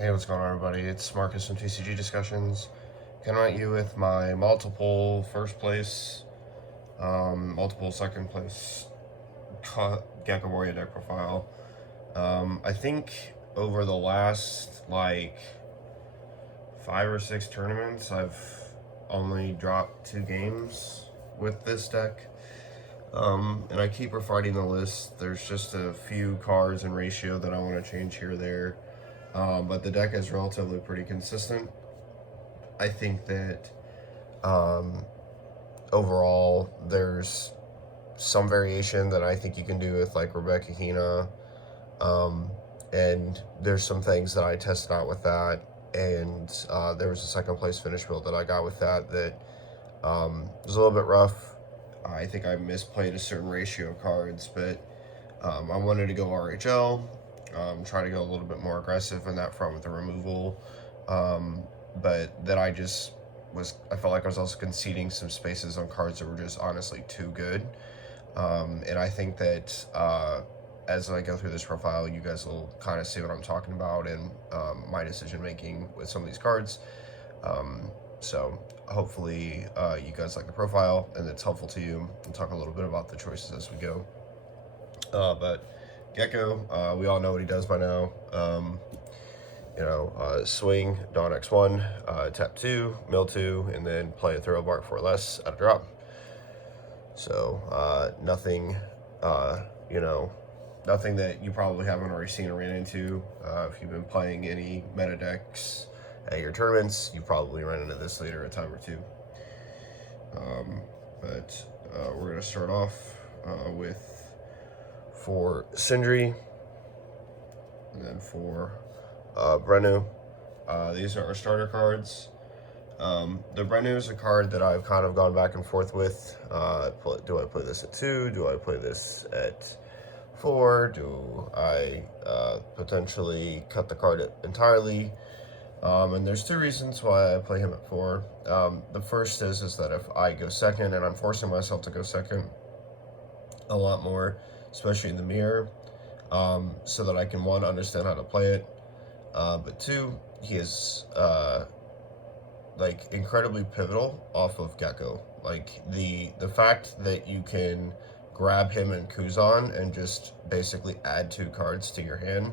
Hey, what's going on, everybody? It's Marcus from TCG Discussions. Coming at you with my multiple first place, multiple second place Gecko Moria deck profile. I think over the last, 5 or 6 tournaments, I've only dropped 2 games with this deck. And I keep refining the list. There's just a few cards and ratio that I want to change here or there. But the deck is relatively pretty consistent. I think that overall there's some variation that I think you can do with like Rebecca Hina. And there's some things that I tested out with that. And there was a second place finish build that I got with that was a little bit rough. I think I misplayed a certain ratio of cards, but I wanted to go RHL. Try to go a little bit more aggressive in that front with the removal, but that I felt like I was also conceding some spaces on cards that were just honestly too good, and I think that as I go through this profile, you guys will kind of see what I'm talking about and my decision making with some of these cards. So hopefully you guys like the profile and it's helpful to you, and talk a little bit about the choices as we go. But Gecko, we all know what he does by now. Swing, Dawn X1, tap 2, mill 2, and then play a throw bark 4 or less at a drop. So nothing, nothing that you probably haven't already seen or ran into. If you've been playing any meta decks at your tournaments, you've probably run into this later a time or two. But we're going to start off with for Sindri, and then for Brennu. These are our starter cards. The Brennu is a card that I've kind of gone back and forth with. Do I play this at 2? Do I play this at 4? Do I potentially cut the card entirely? And there's 2 reasons why I play him at 4. The first is that if I go second, and I'm forcing myself to go second a lot more, especially in the mirror, so that I can, 1, understand how to play it, but 2, he is incredibly pivotal off of Gecko. Like the fact that you can grab him and Kuzan and just basically add 2 cards to your hand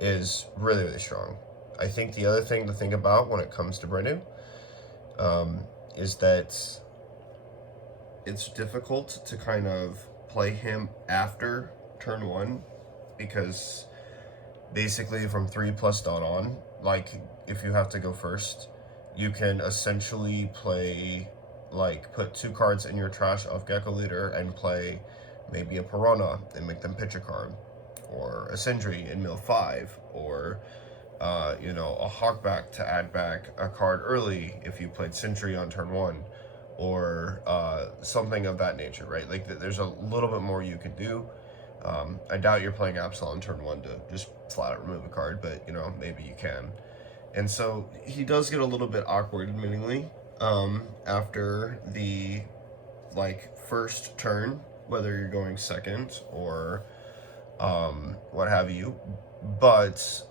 is really, really strong. I think the other thing to think about when it comes to Brennu is that it's difficult to kind of play him after turn 1, because basically from 3 plus Dawn on, if you have to go first, you can essentially play, put 2 cards in your trash of Gecko Leader and play maybe a Piranha and make them pitch a card, or a Sindri in mill 5, or a Hawkback to add back a card early if you played Sindri on turn 1, or something of that nature, right? There's a little bit more you could do. I doubt you're playing Absalom turn 1 to just flat out remove a card, but maybe you can. And so he does get a little bit awkward, admittingly, after the first turn, whether you're going second or what have you. But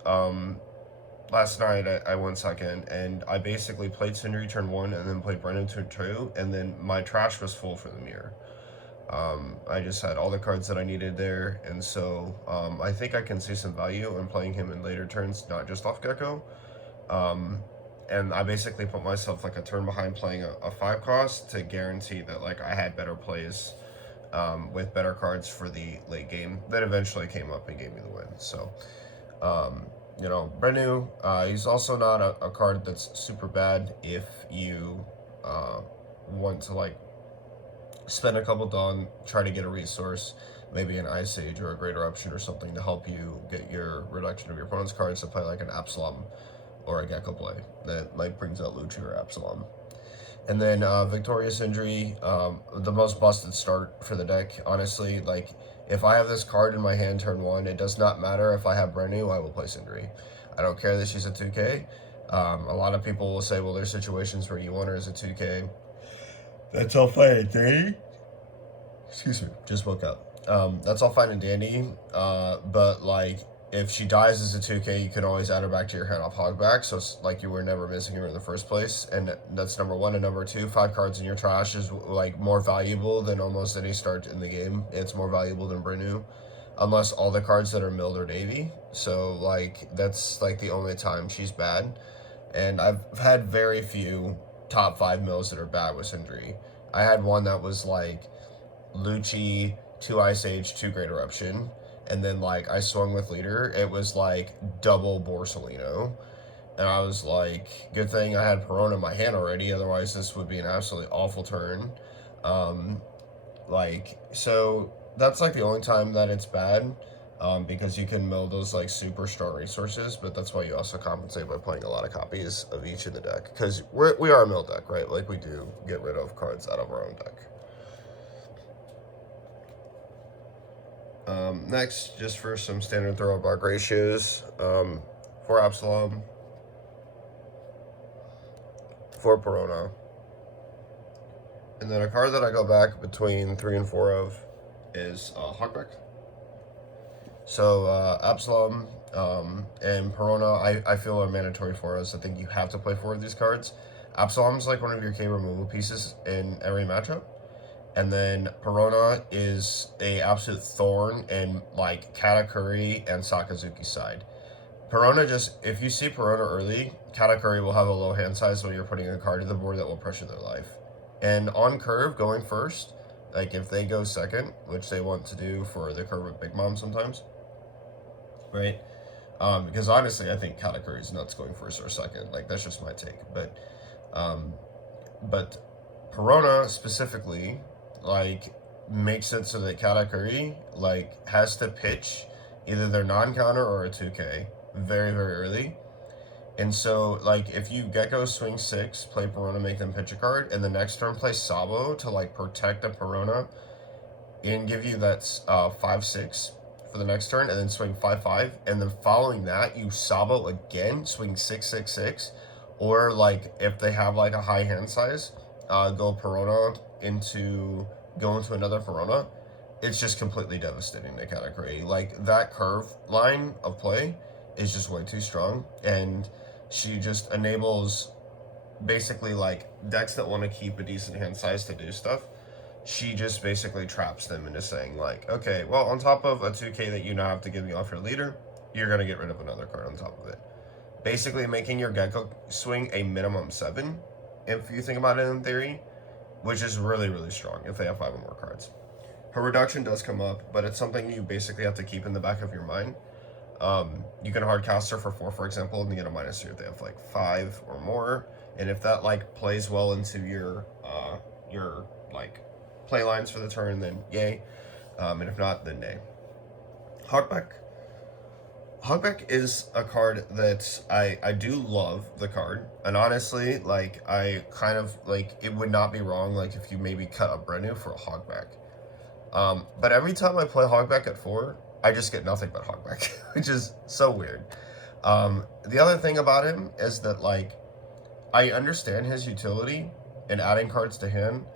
last night I went second, and I basically played Sindri turn 1 and then played Brennan turn 2, and then my trash was full for the mirror. I just had all the cards that I needed there, and so I think I can see some value in playing him in later turns, not just off Gecko. And I basically put myself a turn behind playing a 5 cost to guarantee that I had better plays with better cards for the late game that eventually came up and gave me the win. So Brennu, he's also not a card that's super bad if you want to spend a couple Dawn, try to get a resource, maybe an Ice Age or a Greater Eruption or something to help you get your reduction of your opponent's cards to play an Absalom or a Gecko play that brings out Luchi or Absalom. And then Victorious Injury, the most busted start for the deck, honestly. If I have this card in my hand turn 1, it does not matter if I have Brennu, I will play Sindri. I don't care that she's a 2K. A lot of people will say, well, there's situations where you want her as a 2K. That's all fine and dandy. Excuse me, just woke up. That's all fine and dandy, but if she dies as a 2K, you can always add her back to your hand off Hogback, so it's like you were never missing her in the first place. And that's number one. And number two, 5 cards in your trash is like more valuable than almost any start in the game. It's more valuable than brand new, unless all the cards that are milled are navy. So like that's like the only time she's bad. And I've had very few top 5 mills that are bad with Sindri. I had one that was like Luchi, 2 Ice Age, 2 Great Eruption, and then like I swung with leader. It was like double Borsalino, and I was like, good thing I had Perona in my hand already. Otherwise, this would be an absolutely awful turn. So that's like the only time that it's bad. Because you can mill those like super strong resources, but that's why you also compensate by playing a lot of copies of each in the deck. Because we are a mill deck, right? Like we do get rid of cards out of our own deck. Next, just for some standard throw block ratios, for Absalom, for Perona, and then a card that I go back between 3 and 4 of is Hogback. So Absalom and Perona, I feel are mandatory for us. I think you have to play 4 of these cards. Absalom's like one of your key removal pieces in every matchup. And then Perona is a absolute thorn in like Katakuri and Sakazuki's side. Perona just, if you see Perona early, Katakuri will have a low hand size when you're putting a card to the board that will pressure their life. And on curve, going first, like if they go second, which they want to do for the curve with Big Mom sometimes, right? Because honestly, I think Katakuri's nuts going first or second. Like that's just my take. But Perona specifically, like makes it so that Katakuri like has to pitch either their non-counter or a 2K very, very early. And so like if you Gecko swing 6, play Perona, make them pitch a card, and the next turn play Sabo to like protect the Perona and give you that 5-6 for the next turn, and then swing 5-5, and then following that you Sabo again, swing 6-6-6, or like if they have like a high hand size, go Perona go into another Perona. It's just completely devastating to Katakuri. Like that curve line of play is just way too strong, and she just enables basically like decks that want to keep a decent hand size to do stuff. She just basically traps them into saying like, okay, well, on top of a 2K that you now have to give me off your leader, you're going to get rid of another card on top of it. Basically making your Gecko swing a minimum 7, if you think about it in theory, which is really, really strong if they have 5 or more cards. Her reduction does come up, but it's something you basically have to keep in the back of your mind. You can hardcast her for 4, for example, and you get a -2 if they have like 5 or more. And if that like plays well into your like play lines for the turn, then yay. And if not, then nay. Hogback. Hogback is a card that I do love the card, and honestly, like I kind of like it would not be wrong like if you maybe cut a Brenu for a Hogback. But every time I play Hogback at 4, I just get nothing but Hogback, which is so weird. The other thing about him is that like I understand his utility in adding cards to hand,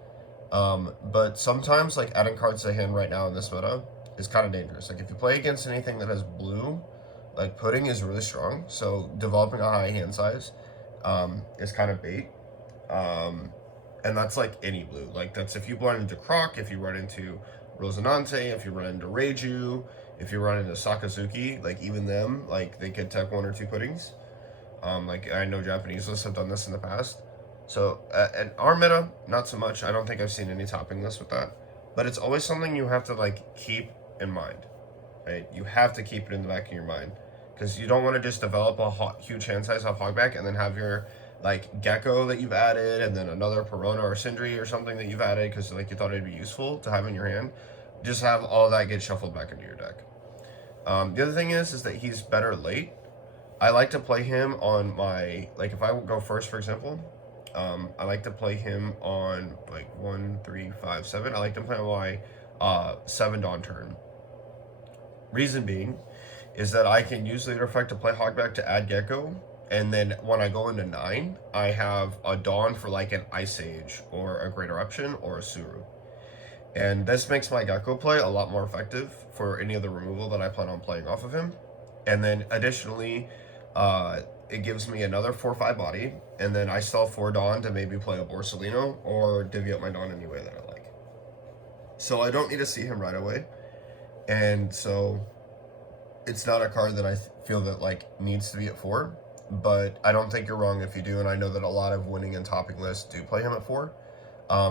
but sometimes like adding cards to hand right now in this meta is kind of dangerous. Like if you play against anything that has blue, like pudding is really strong, so developing a high hand size is kind of bait. And that's like any blue. Like that's if you run into Croc, if you run into Rosinante, if you run into Reiju, if you run into Sakazuki, like even them, like they could tech 1 or 2 puddings. Like I know Japanese lists have done this in the past. So at our meta, not so much. I don't think I've seen any topping lists with that. But it's always something you have to like keep in mind, right? You have to keep it in the back of your mind, because you don't want to just develop a huge hand size off Hogback and then have your like Gecko that you've added and then another Perona or Sindri or something that you've added because like you thought it'd be useful to have in your hand. Just have all that get shuffled back into your deck. The other thing is that he's better late. I like to play him on my, like if I go first, for example, I like to play him on like 1, 3, 5, 7. I like to play on my 7 Dawn turn. Reason being is that I can use Leader Effect to play Hogback to add Gecko, and then when I go into 9, I have a Dawn for like an Ice Age or a Great Eruption or a Suru. And this makes my Gecko play a lot more effective for any of the removal that I plan on playing off of him. And then additionally, it gives me another 4/5 body, and then I still have 4 Dawn to maybe play a Borsalino or divvy up my Dawn any way that I like. So I don't need to see him right away, and so it's not a card that I feel that like needs to be at 4. But I don't think you're wrong if you do, and I know that a lot of winning and topping lists do play him at 4.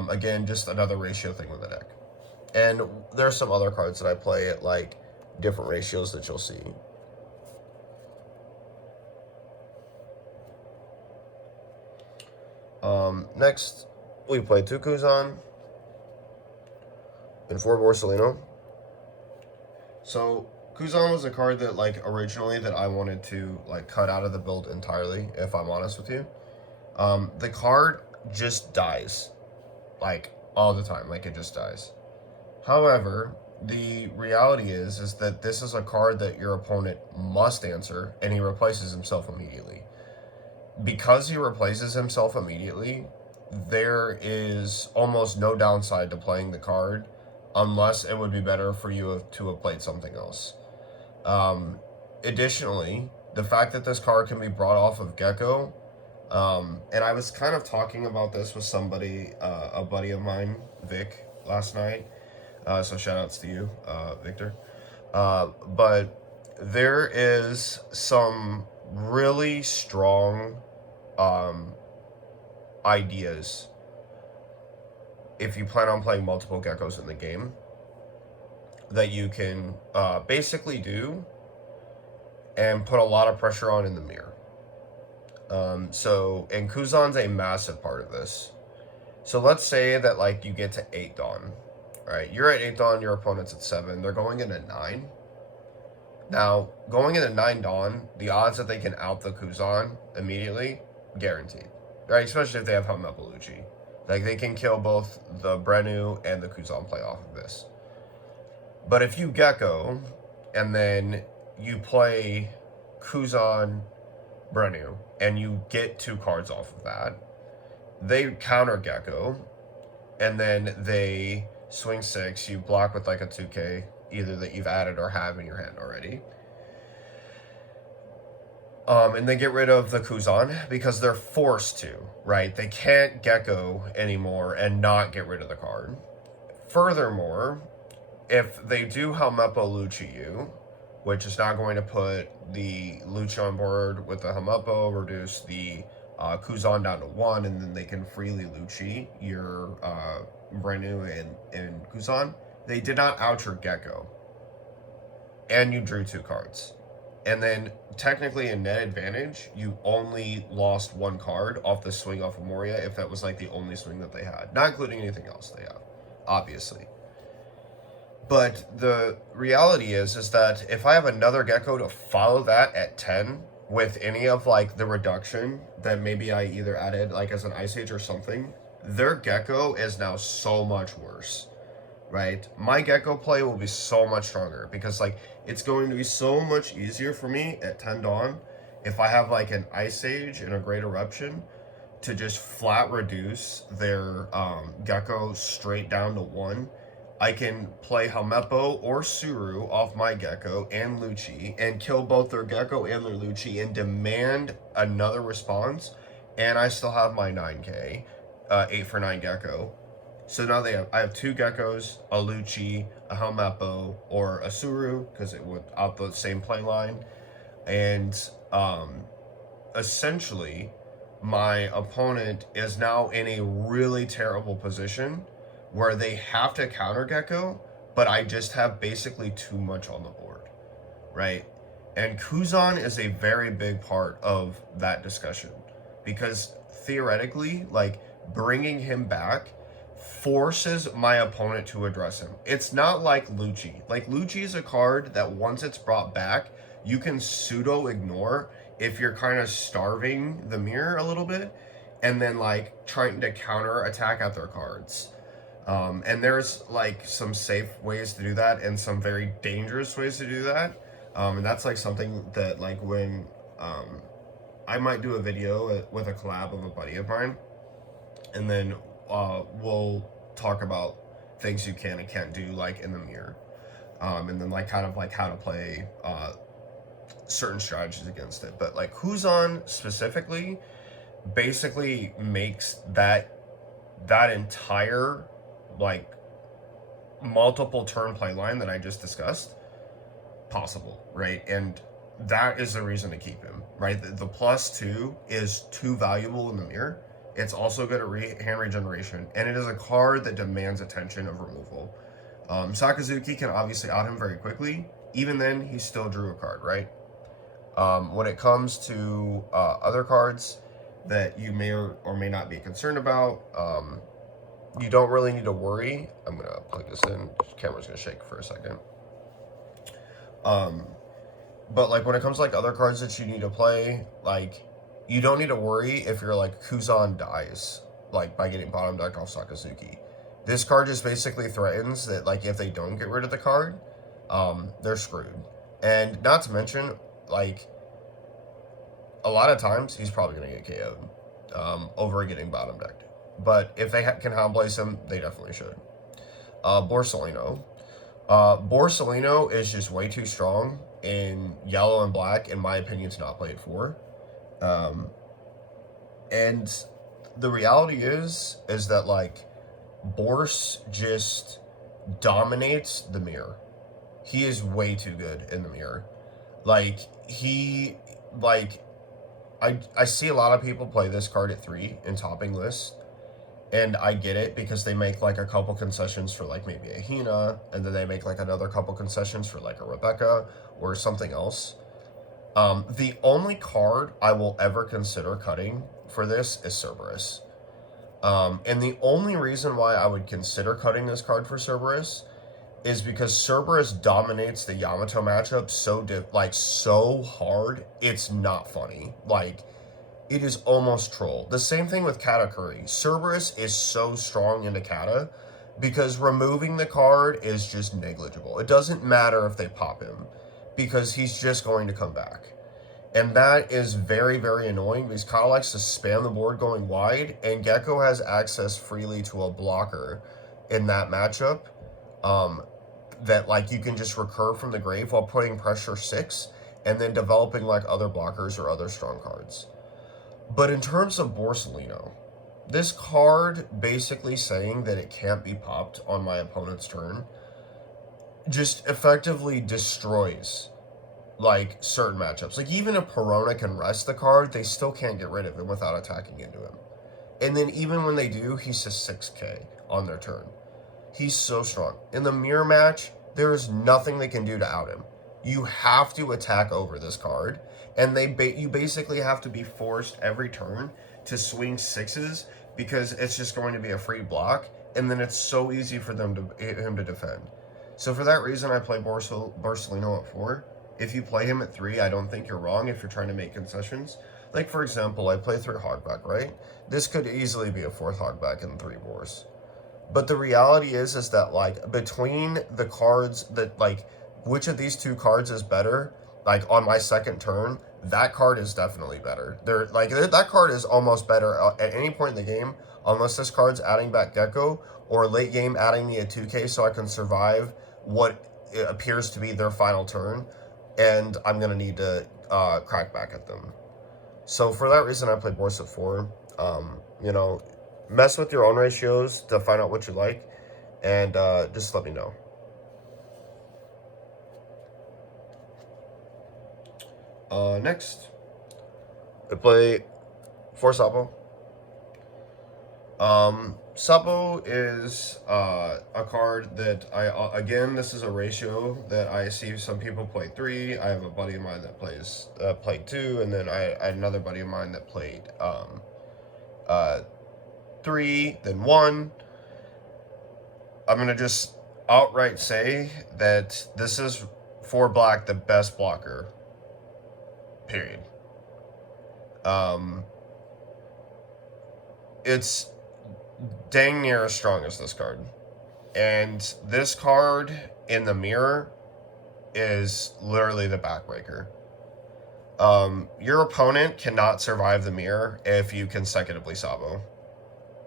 Again, just another ratio thing with the deck. And there's some other cards that I play at like different ratios that you'll see. Next, we play 2 Kuzan and 4 Borsalino. So Kuzan was a card that like originally that I wanted to like cut out of the build entirely, if I'm honest with you. The card just dies, like all the time, like it just dies. However, the reality is that this is a card that your opponent must answer, and he replaces himself immediately. Because he replaces himself immediately, there is almost no downside to playing the card, unless it would be better for you to have played something else. Additionally, the fact that this card can be brought off of Gecko, and I was kind of talking about this with somebody, a buddy of mine, Vic, last night. So shout outs to you, Victor. But there is some really strong ideas if you plan on playing multiple Geckos in the game that you can basically do and put a lot of pressure on in the mirror. And Kuzan's a massive part of this. So let's say that like you get to 8 Dawn, right? You're at 8 Dawn, your opponent's at 7. They're going in at 9. Now, going into 9 Dawn, the odds that they can out the Kuzan immediately, guaranteed. Right? Especially if they have Helmepa Luchi. Like, they can kill both the Brenu and the Kuzan play off of this. But if you Gecko, and then you play Kuzan Brenu, and you get 2 cards off of that, they counter Gecko, and then they swing 6, you block with like a 2K, either that you've added or have in your hand already. And they get rid of the Kuzan because they're forced to, right? They can't Gecko anymore and not get rid of the card. Furthermore, if they do Helmepa Luchi you, which is not going to put the Luchi on board with the Helmepa, reduce the Kuzan down to 1, and then they can freely Luchi your Brenu and Kuzan. They did not out your Gecko. And you drew 2 cards. And then, technically, in net advantage, you only lost 1 card off the swing off of Moria, if that was like the only swing that they had. Not including anything else they have, obviously. But the reality is that if I have another Gecko to follow that at 10, with any of like the reduction that maybe I either added like as an Ice Age or something, their Gecko is now so much worse. Right? My Gecko play will be so much stronger because like it's going to be so much easier for me at 10 Dawn if I have like an Ice Age and a Great Eruption to just flat reduce their Gecko straight down to 1. I can play Helmepo or Suru off my Gecko and Luchi and kill both their Gecko and their Luchi and demand another response, and I still have my 9K, 8 for 9 Gecko. So now I have 2 Geckos, a Luchi, a Helmepo, or a Suru, because it would out the same play line. And essentially, my opponent is now in a really terrible position where they have to counter Gecko, but I just have basically too much on the board, right? And Kuzan is a very big part of that discussion, because theoretically, like, bringing him back forces my opponent to address him. It's not like Luchi. Like, Luchi is a card that once it's brought back, you can pseudo-ignore if you're kind of starving the mirror a little bit, and then, like, trying to counter-attack at their cards. And there's, like, some safe ways to do that and some very dangerous ways to do that. And that's, like, something that, like, when I might do a video with a collab of a buddy of mine, and then we'll talk about things you can and can't do, like, in the mirror. And then, like, kind of, like, how to play certain strategies against it. But like Kuzan specifically basically makes that entire like multiple turn play line that I just discussed possible, right? And that is the reason to keep him, right? The +2 is too valuable in the mirror. It's also good at hand regeneration, and it is a card that demands attention of removal. Sakazuki can obviously out him very quickly. Even then, he still drew a card, right? When it comes to other cards that you may or may not be concerned about, you don't really need to worry. I'm going to plug this in. The camera's going to shake for a second. But like when it comes to like other cards that you need to play, like you don't need to worry if you're like Kuzan dies, like by getting bottom decked off Sakazuki. This card just basically threatens that like if they don't get rid of the card, they're screwed. And not to mention, like a lot of times he's probably going to get KO'd over getting bottom decked. But if they can Hound Blaze him, they definitely should. Borsalino. Borsalino is just way too strong in yellow and black, in my opinion, to not play it for. And the reality is that like Bors just dominates the mirror. He is way too good in the mirror. Like I see a lot of people play this card at 3 in topping lists. And I get it because they make like a couple concessions for like maybe a Hina, and then they make like another couple concessions for like a Rebecca or something else. The only card I will ever consider cutting for this is Cerberus. And the only reason why I would consider cutting this card for Cerberus is because Cerberus dominates the Yamato matchup so hard, it's not funny. Like, it is almost troll. The same thing with Katakuri. Cerberus is so strong into Kata because removing the card is just negligible. It doesn't matter if they pop him because he's just going to come back. And that is very, very annoying because Kata likes to spam the board going wide, and Gecko has access freely to a blocker in that matchup that like you can just recur from the grave while putting pressure 6 and then developing like other blockers or other strong cards. But in terms of Borsalino, this card basically saying that it can't be popped on my opponent's turn just effectively destroys like certain matchups. Like even if Perona can rest the card, they still can't get rid of him without attacking into him. And then even when they do, he's just 6k on their turn. He's so strong. In the mirror match, there is nothing they can do to out him. You have to attack over this card, and you basically have to be forced every turn to swing 6s because it's just going to be a free block, and then it's so easy for him to defend. So for that reason, I play Borsalino at 4. If you play him at 3, I don't think you're wrong if you're trying to make concessions. Like, for example, I play 3 Hogback, right? This could easily be a 4th Hogback and 3 Bors. But the reality is that, like, between the cards that, like, which of these 2 cards is better, like, on my second turn, that card is definitely better. That card is almost better at any point in the game, unless this card's adding back Gecko, or late game adding me a 2k so I can survive what appears to be their final turn, and I'm going to need to crack back at them. So for that reason, I play Bors at 4. Mess with your own ratios to find out what you like, and just let me know. Next, I play 4 Sabo. Sabo is a card that again, this is a ratio that I see some people play 3. I have a buddy of mine that played 2, and then I had another buddy of mine that played 3, then 1. I'm going to just outright say that this is, for black, the best blocker. Period. It's dang near as strong as this card. And this card in the mirror is literally the backbreaker. Your opponent cannot survive the mirror if you consecutively Sabo.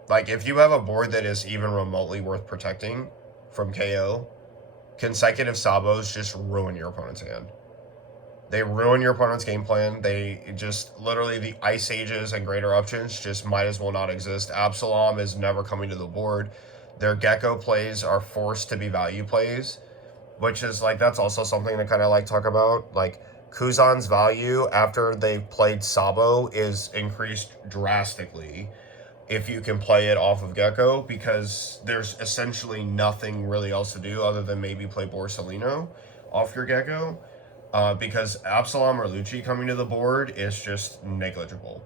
Like, if you have a board that is even remotely worth protecting from KO, consecutive Sabos just ruin your opponent's hand. They ruin your opponent's game plan. They just literally the Ice Ages and Greater Options just might as well not exist. Absalom is never coming to the board. Their Gecko plays are forced to be value plays, which is like that's also something to kind of like talk about. Like Kuzan's value after they've played Sabo is increased drastically if you can play it off of Gecko, because there's essentially nothing really else to do other than maybe play Borsalino off your Gecko, because Absalom or Luchi coming to the board is just negligible,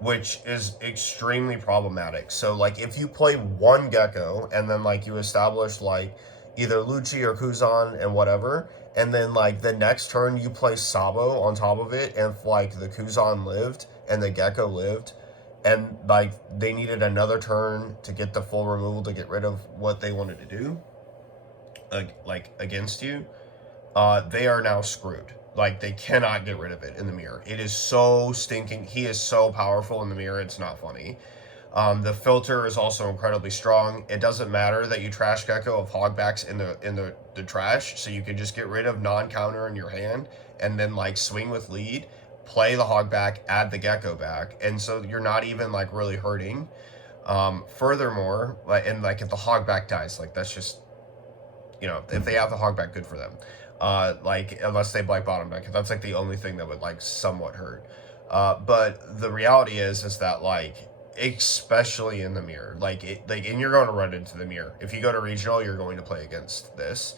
which is extremely problematic. So like if you play one Gecko and then like you establish like either Luchi or Kuzan and whatever, and then like the next turn you play Sabo on top of it, and if like the Kuzan lived and the Gecko lived, and like they needed another turn to get the full removal to get rid of what they wanted to do, like against you, they are now screwed. Like they cannot get rid of it in the mirror. It is so stinking. He is so powerful in the mirror. It's not funny. The filter is also incredibly strong. It doesn't matter that you trash Gecko of hogbacks in the trash, so you can just get rid of non-counter in your hand and then like swing with lead, play the hogback, add the Gecko back, and so you're not even like really hurting. Furthermore, like and like if the hogback dies, like that's just, you know, if they have the hogback, good for them. Like unless they black bottom back, that's like the only thing that would like somewhat hurt. But the reality is that like especially in the mirror, like and you're going to run into the mirror. If you go to regional, you're going to play against this.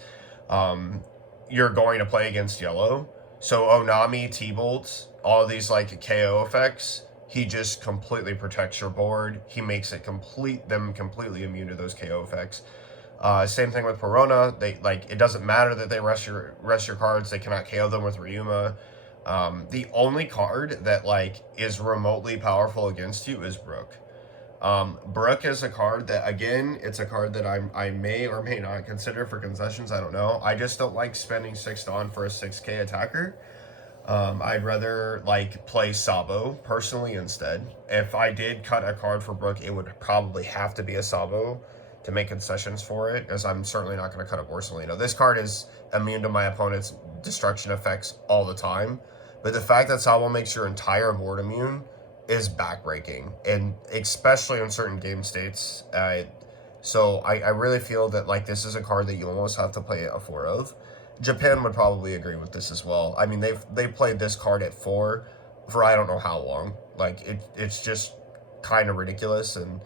You're going to play against yellow. So Onami, T-Bolts, all these like KO effects, he just completely protects your board. He makes it completely immune to those KO effects. Same thing with Perona. They like it doesn't matter that they rest your cards. They cannot KO them with Ryuma. The only card that like is remotely powerful against you is Brook. Brook is a card that, again, it's a card that I may or may not consider for concessions. I don't know. I just don't like spending 6 Dawn for a 6k attacker. I'd rather like play Sabo personally instead. If I did cut a card for Brook, it would probably have to be a Sabo to make concessions for it, as I'm certainly not going to cut a Borsalino. This card is immune to my opponent's destruction effects all the time, but the fact that Sabo makes your entire board immune is backbreaking, and especially in certain game states. So I really feel that like this is a card that you almost have to play a 4 of. Japan would probably agree with this as well. I mean, they've played this card at 4 for I don't know how long. Like it's just kind of ridiculous, and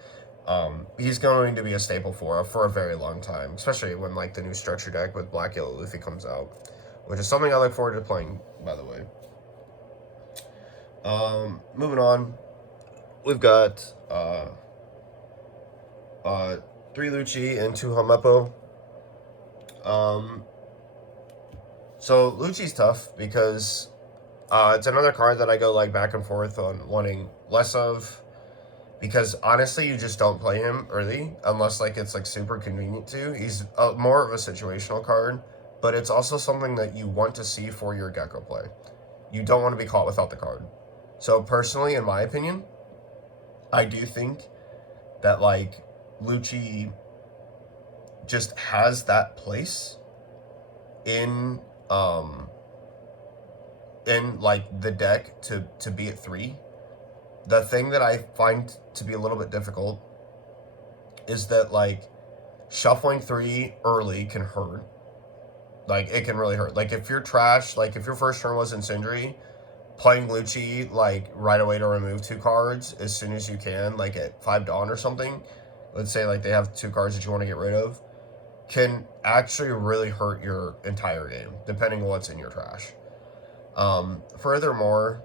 he's going to be a staple for a very long time, especially when like the new structure deck with Black Yellow Luffy comes out, which is something I look forward to playing, by the way. Moving on, we've got 3 Luchi and 2 Hamepo. So Luchi's tough because it's another card that I go like back and forth on wanting less of, because honestly you just don't play him early unless like it's like super convenient to. He's more of a situational card, but it's also something that you want to see for your Gecko play. You don't want to be caught without the card. So personally, in my opinion, I do think that like Luchi just has that place in like the deck to be at 3. The thing that I find to be a little bit difficult is that like shuffling 3 early can hurt. Like it can really hurt. Like if you're trash, like if your first turn was Incendiary, playing Luchi like right away to remove 2 cards as soon as you can, like at 5 Dawn or something, let's say like they have 2 cards that you want to get rid of, can actually really hurt your entire game, depending on what's in your trash. Furthermore,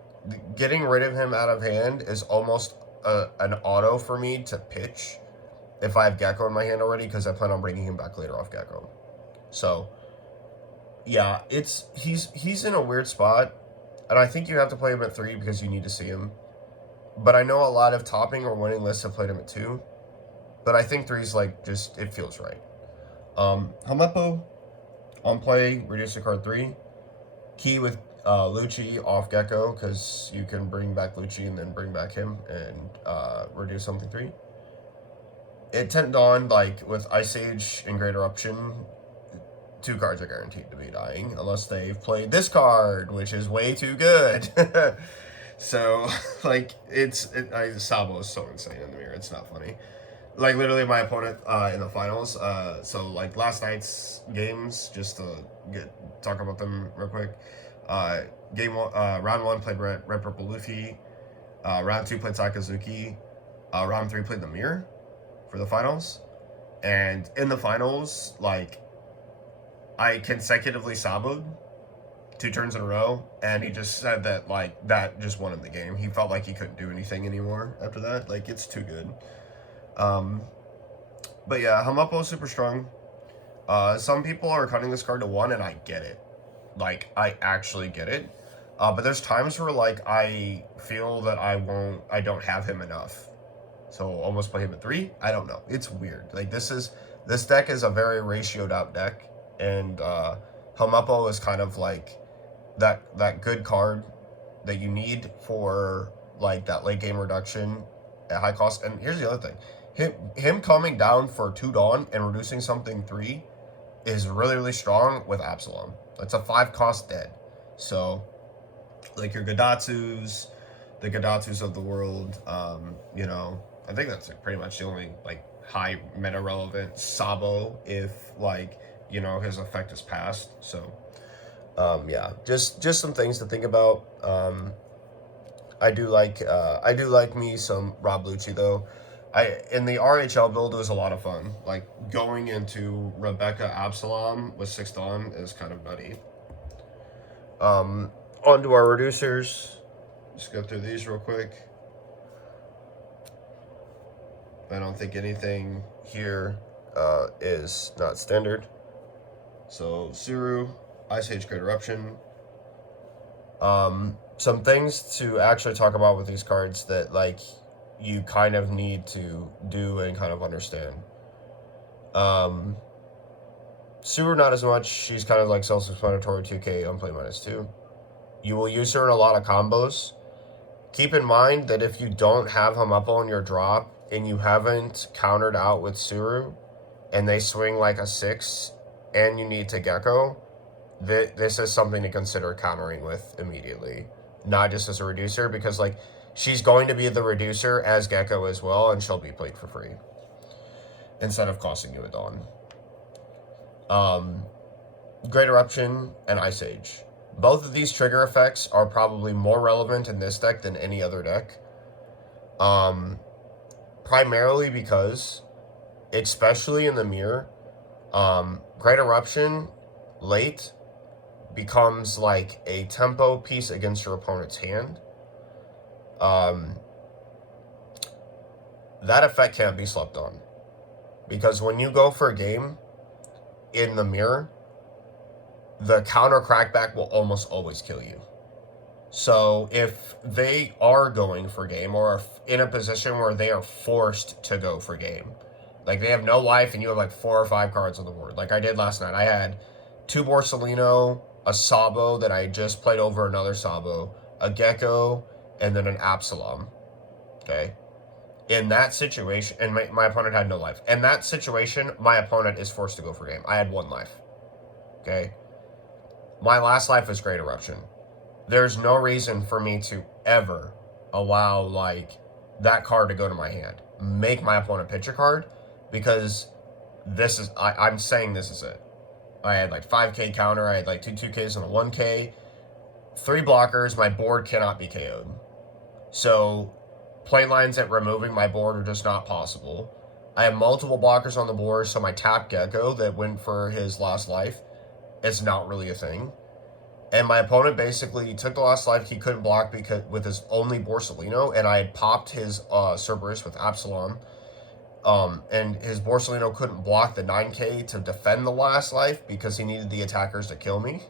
getting rid of him out of hand is almost an auto for me to pitch if I have Gecko in my hand already, because I plan on bringing him back later off Gecko. So, yeah, he's in a weird spot, and I think you have to play him at 3 because you need to see him. But I know a lot of topping or winning lists have played him at 2, but I think 3's like just, it feels right. Hamepo on play, reduce the card 3. Key with Luchi off Gecko, because you can bring back Luchi and then bring back him and reduce something 3. At 10 Dawn, like with Ice Age and Greater Option, 2 cards are guaranteed to be dying unless they've played this card, which is way too good. So, like, Sabo is so insane in the mirror. It's not funny. Like, literally, my opponent in the finals. So, like, last night's games, just to talk about them real quick. Round 1 played Red Purple Luffy. Round 2 played Sakazuki. Round 3 played the mirror for the finals. And in the finals, like, I consecutively Saboed 2 turns in a row, and he just said that, like, that just won him the game. He felt like he couldn't do anything anymore after that. Like, it's too good. But yeah, Hamapo is super strong. Some people are cutting this card to 1, and I get it. Like, I actually get it. But there's times where, like, I feel that I don't have him enough. So almost play him at 3? I don't know. It's weird. Like, this deck is a very ratioed out deck, and Hamapo is kind of like that good card that you need for, like, that late game reduction at high cost. And here's the other thing. Him coming down for 2 Dawn and reducing something 3 is really, really strong with Absalom. It's a 5 cost dead. So, like, your Gadatsus, the Gadatsus of the world, you know, I think that's pretty much the only, like, high meta relevant Sabo if, like, you know, his effect is passed. So, yeah, just some things to think about. I do like me some Rob Luchi though. In the RHL build, it was a lot of fun. Like, going into Rebecca Absalom with 6 Dawn is kind of nutty. On to our reducers. Just go through these real quick. I don't think anything here is not standard. So, Suru, Ice Age Great Eruption. Some things to actually talk about with these cards that, like, you kind of need to do and kind of understand. Suru, not as much. She's kind of like self-explanatory, 2k, unplay -2. You will use her in a lot of combos. Keep in mind that if you don't have Hamapo in your drop and you haven't countered out with Suru and they swing like a 6 and you need to Gecko, this is something to consider countering with immediately. Not just as a reducer, because, like, she's going to be the reducer as Gecko as well, and she'll be played for free instead of costing you a Dawn. Great Eruption and Ice Age. Both of these trigger effects are probably more relevant in this deck than any other deck. Primarily because, especially in the mirror, Great Eruption late becomes like a tempo piece against your opponent's hand. That effect can't be slept on. Because when you go for a game in the mirror, the counter crackback will almost always kill you. So if they are going for game or are in a position where they are forced to go for game, like they have no life and you have like 4 or 5 cards on the board, like I did last night. I had 2 Borsalino, a Sabo that I just played over another Sabo, a Gecko, and then an Absalom. Okay? In that situation, and my opponent had no life. In that situation, my opponent is forced to go for game. I had 1 life. Okay? My last life is Great Eruption. There's no reason for me to ever allow, like, that card to go to my hand. Make my opponent pitch a card, because this is, I'm saying this is it. I had like 5k counter, I had like 2 2ks and a 1k, 3 blockers, my board cannot be KO'd. So, play lines at removing my board are just not possible. I have multiple blockers on the board, so my tap Gecko that went for his last life is not really a thing. And my opponent basically took the last life he couldn't block because with his only Borsalino, and I had popped his Cerberus with Absalom. And his Borsalino couldn't block the 9k to defend the last life because he needed the attackers to kill me.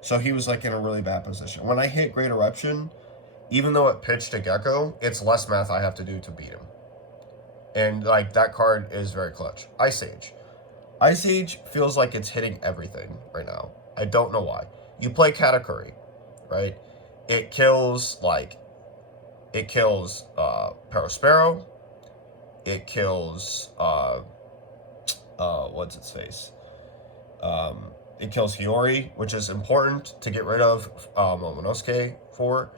So he was like in a really bad position. When I hit Great Eruption, even though it pitched to Gecko, it's less math I have to do to beat him. And like that card is very clutch. Ice Age. Ice Age feels like it's hitting everything right now. I don't know why. You play Katakuri, right? It kills Perospero. It kills what's its face? It kills Hiyori, which is important to get rid of Momonosuke for.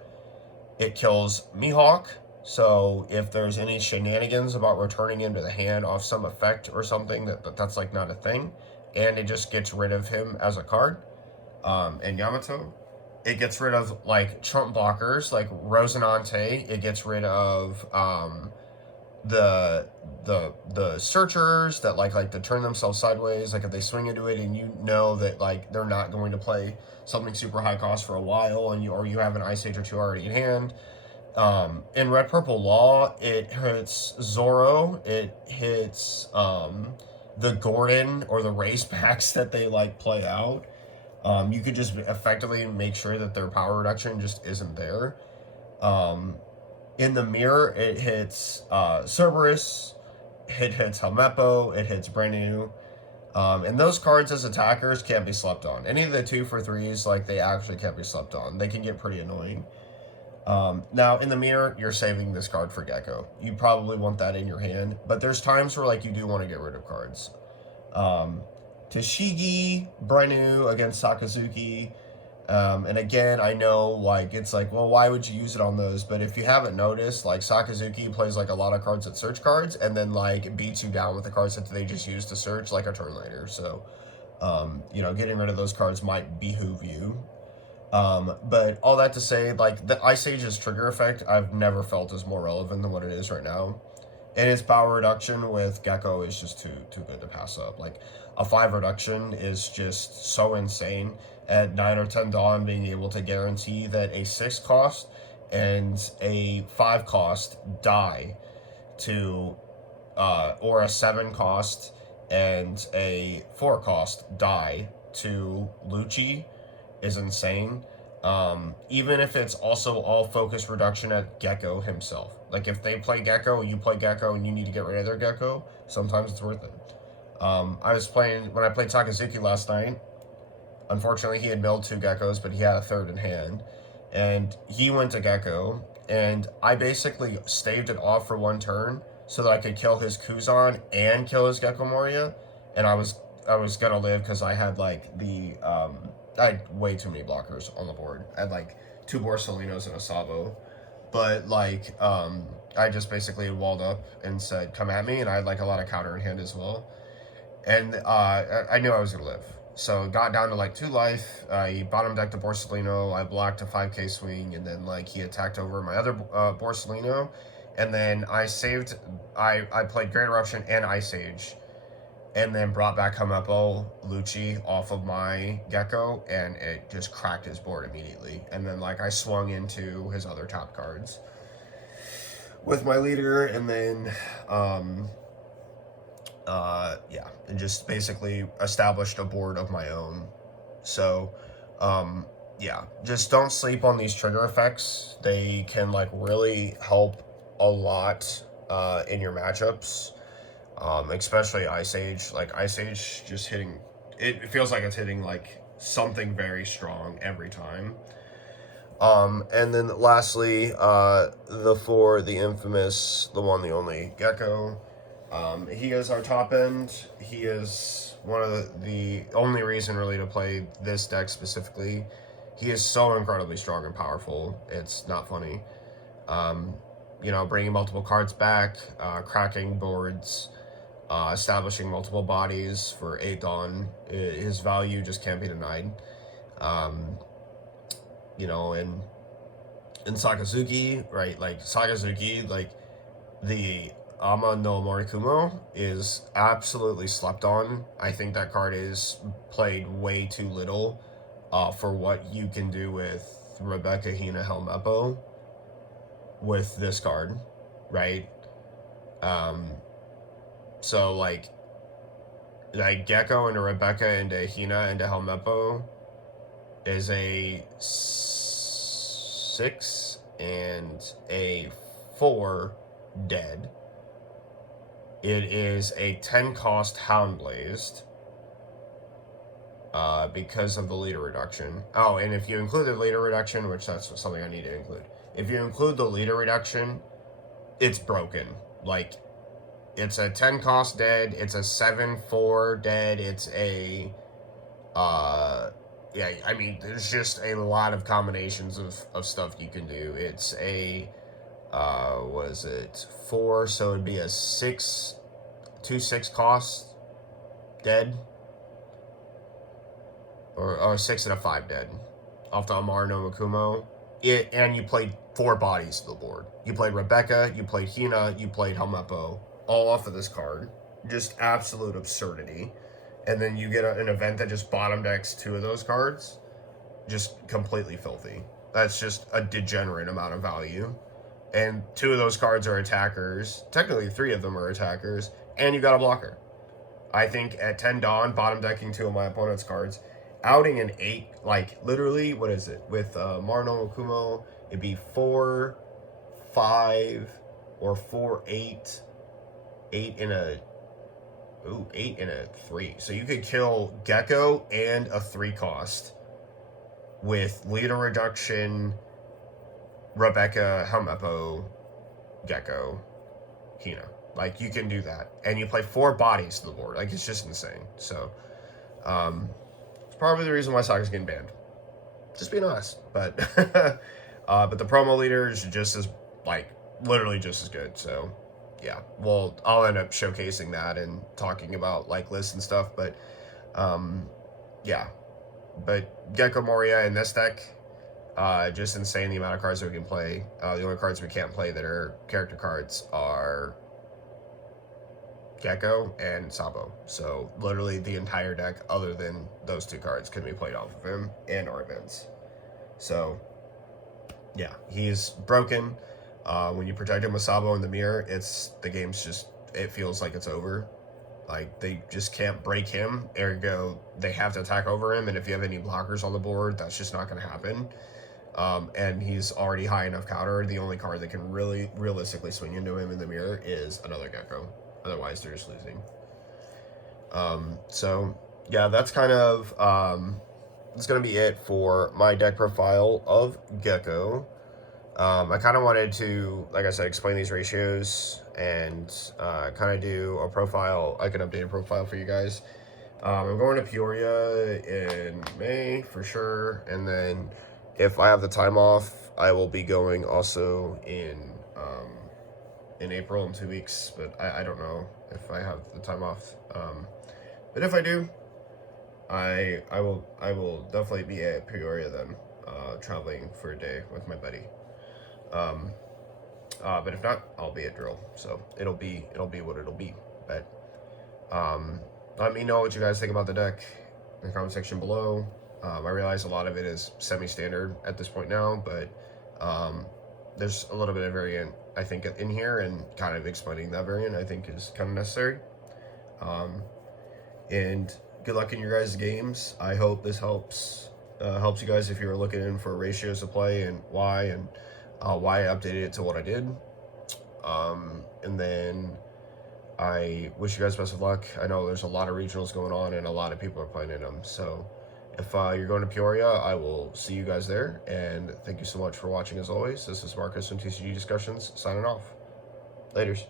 It kills Mihawk, so if there's any shenanigans about returning him to the hand off some effect or something, that's like not a thing. And it just gets rid of him as a card. And Yamato, it gets rid of like chump blockers like Rosinante. It gets rid of the the searchers that like to turn themselves sideways. Like if they swing into it and you know that like they're not going to play something super high cost for a while, and you have an Ice Age or two already in hand. In Red Purple Law, it hits Zoro. It hits the Gordon or the race packs that they like play out. You could just effectively make sure that their power reduction just isn't there. In the mirror, it hits Cerberus, it hits Helmeppo, it hits Brenu. And those cards as attackers can't be slept on. Any of the 2 for 3s, like, they actually can't be slept on. They can get pretty annoying. Now, in the mirror, you're saving this card for Gecko. You probably want that in your hand, but there's times where, like, you do want to get rid of cards. Tashigi, Brenu against Sakazuki. And again, I know, like, it's like, well, why would you use it on those? But if you haven't noticed, like, Sakazuki plays, like, a lot of cards that search cards, and then, like, beats you down with the cards that they just use to search, like, a turn later. So, getting rid of those cards might behoove you. But all that to say, like, the Ice Age's trigger effect, I've never felt is more relevant than what it is right now. And its power reduction with Gecko is just too good to pass up. Like, a 5 reduction is just so insane. At 9 or 10 Dawn, being able to guarantee that a 6 cost and a 5 cost die to, or a 7 cost and a 4 cost die to Luchi is insane. Even if it's also all focus reduction at Gecko himself. Like, if they play Gecko, you play Gecko, and you need to get rid of their Gecko, sometimes it's worth it. When I played Sakazuki last night, unfortunately he had milled 2 Geckos, but he had a third in hand. And he went to Gecko, and I basically staved it off for 1 turn so that I could kill his Kuzan and kill his Gecko Moria. And I was gonna live because I had like I had way too many blockers on the board. I had like 2 Borsalinos and a Sabo. But like I just basically walled up and said, come at me, and I had like a lot of counter in hand as well. And I knew I was gonna live. So got down to like 2 life. He bottom decked a Borsalino. I blocked a 5k swing, and then like he attacked over my other Borsalino. And then I played Great Eruption and Ice Age, and then brought back Helmeppo Luchi off of my Gecko, and it just cracked his board immediately. And then like I swung into his other top cards with my leader, and then and just basically established a board of my own. So just don't sleep on these trigger effects. They can like really help a lot in your matchups. Especially Ice Age. Like, Ice Age just hitting, it feels like it's hitting like something very strong every time. And then lastly, the infamous, the one, the only Gecko. He is our top end. He is one of the only reason really to play this deck specifically. He is so incredibly strong and powerful. It's not funny. Bringing multiple cards back, cracking boards, establishing multiple bodies for 8 Dawn. His value just can't be denied. And Sakazuki, right? Like, Sakazuki, like, the Ama no Morikumo is absolutely slept on. I think that card is played way too little for what you can do with Rebecca, Hina, Helmeppo with this card, right? So like Gecko into Rebecca into Hina into Helmeppo is a 6 and a 4 dead. It is a 10 cost Houndblazed because of the leader reduction. Oh, and if you include the leader reduction, which that's something I need to include. If you include the leader reduction, it's broken. Like, it's a 10 cost dead, it's a 7-4 dead, it's a Yeah, I mean, there's just a lot of combinations of stuff you can do. It's a, what is it, 4, so it'd be a 6, 2/6 cost dead, or 6 and a 5 dead off the Amar no Makumo. And you played 4 bodies to the board. You played Rebecca, you played Hina, you played Helmeppo, all off of this card. Just absolute absurdity. And then you get an event that just bottom decks 2 of those cards. Just completely filthy. That's just a degenerate amount of value. And 2 of those cards are attackers. Technically 3 of them are attackers. And you got a blocker. I think at 10 Dawn, bottom decking 2 of my opponent's cards, outing an 8, like literally, what is it? With Marno Okumo, it'd be 4, 5, or 4, 8, 8 in a, 8 in a 3. So you could kill Gecko and a 3 cost with leader reduction, Rebecca, Helmeppo, Gecko, Hina. Like, you can do that. And you play 4 bodies to the board. Like, it's just insane. So, it's probably the reason why Saga's getting banned. Just being honest. But, but the promo leader is just as, like, literally just as good. So, yeah. Well, I'll end up showcasing that and talking about, like, lists and stuff. But, yeah. But Gecko Moria in this deck, just insane the amount of cards that we can play. The only cards we can't play that are character cards are Gecko and Sabo. So literally the entire deck, other than those 2 cards, can be played off of him and our events. So yeah, he's broken. When you protect him with Sabo in the mirror, the game's just, it feels like it's over. Like, they just can't break him, ergo they have to attack over him, and if you have any blockers on the board, that's just not going to happen. And he's already high enough counter. The only card that can really realistically swing into him in the mirror is another Gecko. Otherwise, they're just losing. So, yeah, that's kind of, that's going to be it for my deck profile of Gecko. I kind of wanted to, like I said, explain these ratios and kind of do a profile, like an updated profile for you guys. I'm going to Peoria in May for sure, and then if I have the time off, I will be going also in April in 2 weeks, but I don't know if I have the time off. But if I do, I will definitely be at Peoria then, traveling for a day with my buddy. But if not, I'll be at drill. So it'll be what it'll be. But let me know what you guys think about the deck in the comment section below. I realize a lot of it is semi-standard at this point now, but there's a little bit of variant, I think, in here, and kind of explaining that variant, I think, is kind of necessary. And good luck in your guys' games. I hope this helps you guys if you're looking in for ratios to play and why I updated it to what I did. And then I wish you guys best of luck. I know there's a lot of regionals going on and a lot of people are playing in them. So if you're going to Peoria, I will see you guys there. And thank you so much for watching as always. This is Marcus from TCG Discussions signing off. Laters.